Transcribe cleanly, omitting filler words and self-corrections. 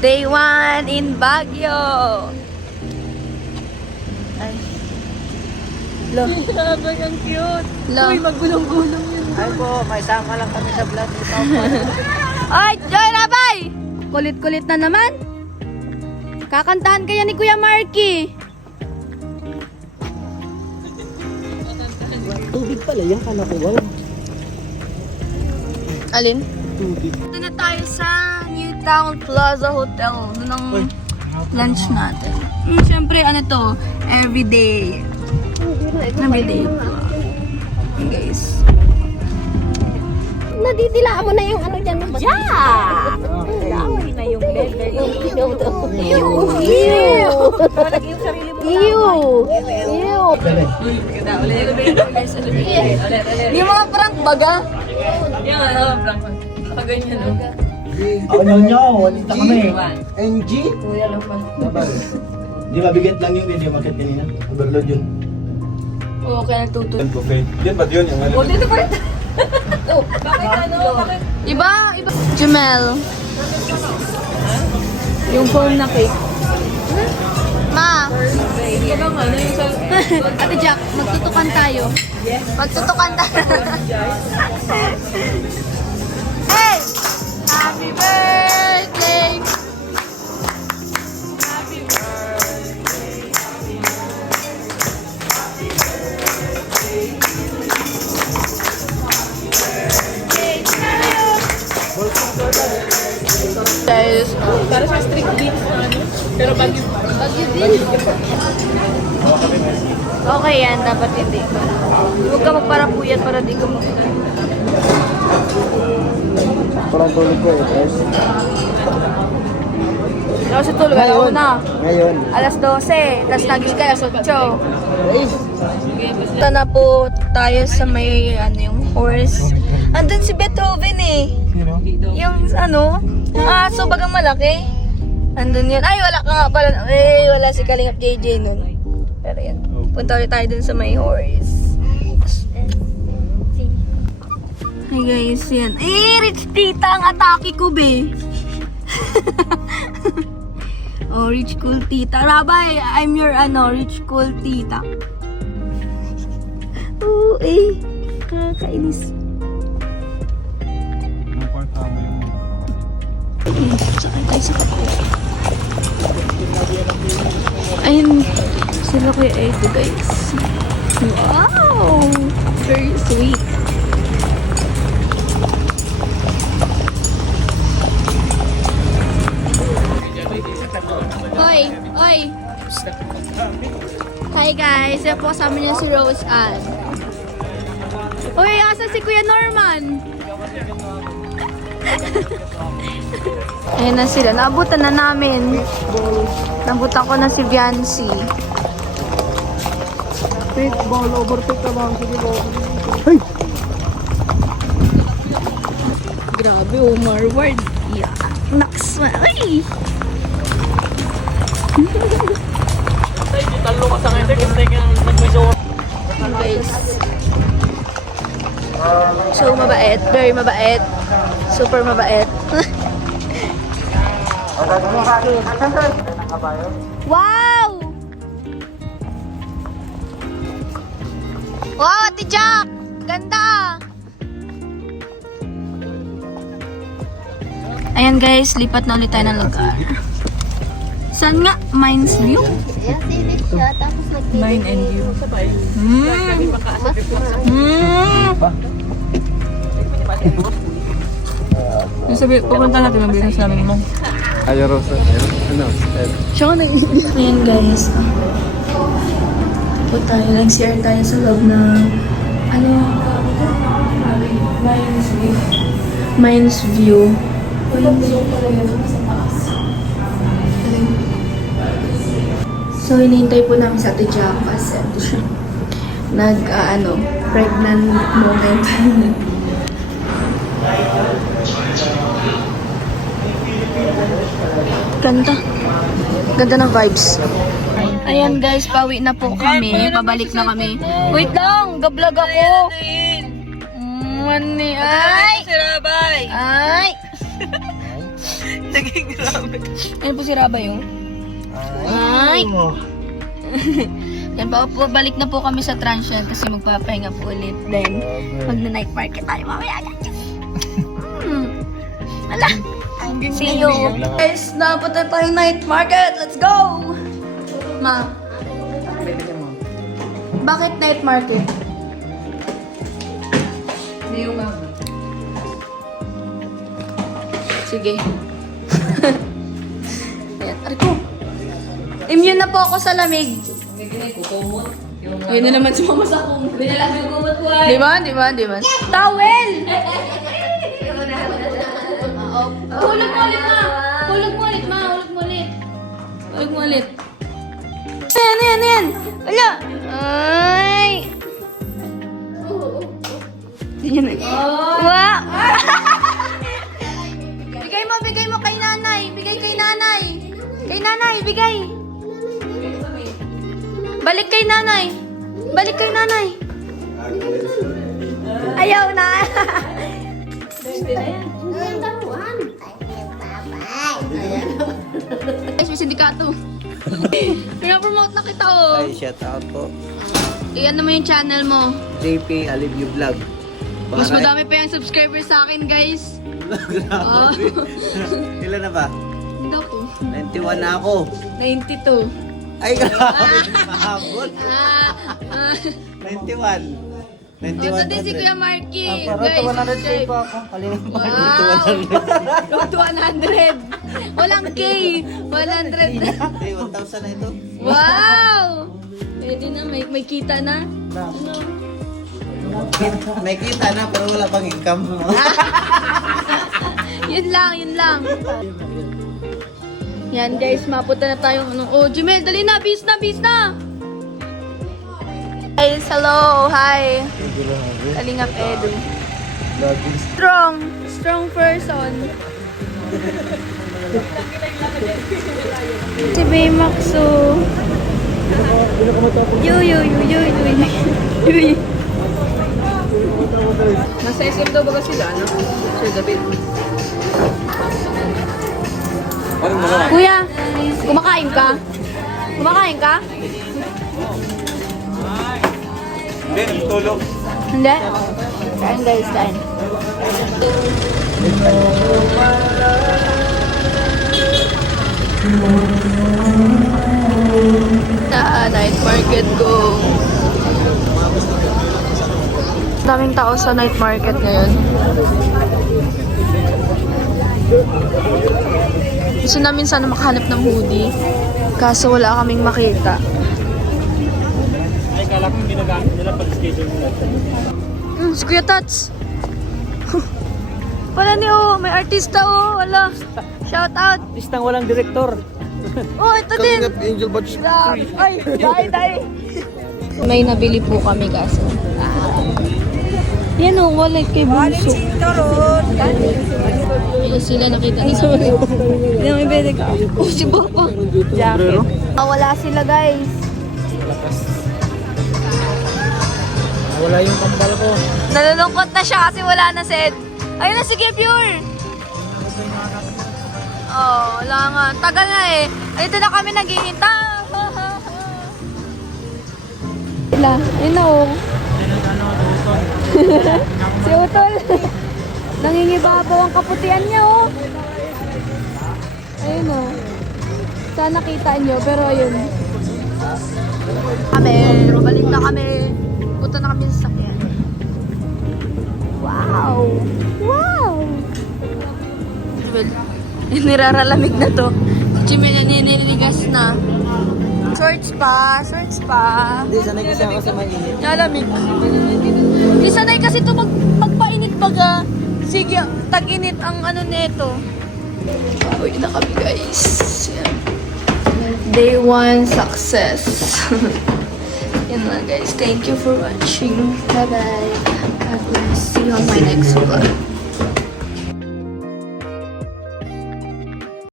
Day 1 in Baguio. Ay. Lo. Grabe, ang cute. Lo. Uy, magulong-gulong yun. Ay po, may sama lang kami sa vlog dito. Ay, Joy Rabay! Kulit-kulit na naman. Kakantahan kaya ni Kuya Marky. Tubig pala yan, kana ko wala. Alin? Tubig. Ito na tayo sa New Town Plaza Hotel. Doon ang lunch natin. Siyempre, ano to? Everyday. Everyday. Guys. Naditilaan mo na yung ano dyan. Yeah! Laway na yung leather. Di mga prank baga. Yung ano, prank. Nakaganyan. Ano nyo, walita kami. NG? Di mabigat lang yung video market kanina. Overload yun. Oo, kaya nagtutulog. Buffet. Yan ba yun? Yung ano? O, dito pa rin. Oh, bakit ano? Bakit? Iba. Jumel. Yung phone na cake. Ma. Ito lang ano yung sa... Ate Jack, magtutukan tayo. Magtutukan tayo. Hey! Happy birthday! Guys, Para sa strict beats na ano. Pero bagyo. okay yan, dapat hindi. Huwag ka magparapuyat para di ka Parang tulog ko eh, guys. Kasi tulog, alam na. Ngayon. Alas 12, tapos nagising ka alas 8. Guys! Punta na po tayo sa may ano yung horse. Andun si Beethoven eh. Sino? Yung ano, yung aso bagang malaki. Andun yun. Ay, wala ka nga pala. Eh, wala si Kalingap JJ nun. Pero yan. Punta ulit tayo dun sa may horse. Hey guys, yan. Eh, Rich Tita ang atake ko, be. Oh, Rich Cool Tita. Rabay, I'm your Rich Cool Tita. Oo, eh. Kakainis. Saan tayo sa kape? Ayun, sila Kuya Edo, guys. Wow! Very sweet. Oy! Oy! Hi guys! Yan po kasama niya si Rose Ann. Uy! Asan si Kuya Norman? Ayan na sila. Naabutan na namin. Naabutan ko na si Viancy. Pick ball, overpick na bang sige ball. Grabe, Omar Ward. Yeah. Naks. Ay! Talo ka sa ngayon kasi nag-miso. Guys. So, mabait. Very mabait. Super mabait. Wow! Wow, Ate Jack! Ganda! Ayan guys, lipat na ulit tayo ng lugar. Saan nga? Mines View? Mine and you. Sabi, pupunta natin ang business namin mo. Ayaw Rosa. Ano? Siya na ayan guys. Po tayo. Nag-CR tayo sa loob ng Mines View. So, hinihintay po namin sa Ate Jack kasi ito siya. Pregnant moment. Ganda. Ganda ng vibes. Ayan guys, pauwi na po kami. Pabalik na kami. Wait lang, gablog ako. Mani, ay! Sirabay! Ay! Naging grabe. Ayun po si Rabay, oh. Ay! Yan po, balik na po kami sa transient kasi magpapahinga po ulit. Then, magna-night market tayo mamaya. Wala. See you. Guys, napunta tayong night market. Let's go! Ma. Bakit night market? Hindi yung mama. Sige. Ayan, ariko. Immune na po ako sa lamig. Yun na naman sumama sa akong. Di ba? Towel! Hulog mo ulit, ma! Hulog mo ulit, ma! Hulog mo ulit. Ayan. Wala! Ay! Yan na. Wow! Bigay mo kay nanay. Bigay kay nanay. Kay nanay, bigay. Balik kay nanay. Ayaw na. Guys, may sindikato. Pinapromote na kita, oh. Ay, shout out po. Iyan naman yung channel mo. JP Alivio Vlog. Mas madami pa yung subscribers sa akin, guys. Grabe. Ilan na ba? Hindi ako. 91 na ako. 92. Ay, grabe. Mahabol. 91. 91. Ito din si Kuya Marky. Para Guys, 100k subscribe. pa ako. Kalimutan. Wow! Road to 100. Walang K. 100. Hey, 1,000 na ito. Wow! Pwede na, may kita na. May kita na pero wala pang income. Yun lang. Yan guys, mapunta na tayo. Oh, Jumel, dali na, bis na. Guys, hello, hi. Kalingap Edu. Strong person. Si Baymaxo. Yuy. Nasa SM daw baga sila, no? Sir David. Kuya, kumakain ka? Hindi, tulog. Hindi? Kain guys, kain. Night market ko. Daming tao sa night market ngayon. Gusto namin sana makahanap ng hoodie. Kaso wala kaming makita. Ay, kala kong ginagamit nila pag-schedule nila. Si Kuya Tats. Wala may artista wala. Shout out. Artistang walang direktor. Oh, ito din. Angel Batch. Ay, dai. May nabili po kami kaso. Yan o, wallet kay Bunso. Ayun sila, nakita na sa mga. Hindi naman ibig. Oh, si Papa. Jacket. Wala sila guys. Wala yung kambal ko. Nalulungkot na siya kasi wala na si Ed. Ayun na, sige, Pure. Oh, wala nga. Tagal na eh. Dito na kami naghihintay. Wala. Ayun na oh. Si Utol. Nangingibabaw ang kaputian niya oh. Ayun oh. Sana kita niyo pero ayun. Balik na kami. Punta na kami sa sakyan. Wow! Jumel, niraralamig na to. Si Jumel na niniligas na. Shorts pa. Hindi, sanay kasi ako sa mainit. Nalamig. Hindi sanay kasi ito magpainit baga. Sige, tag-init ang ano neto. Uy na kami guys. Yan. Day 1 success. Yan na guys. Thank you for watching. Bye-bye. God bless. See you on my next vlog.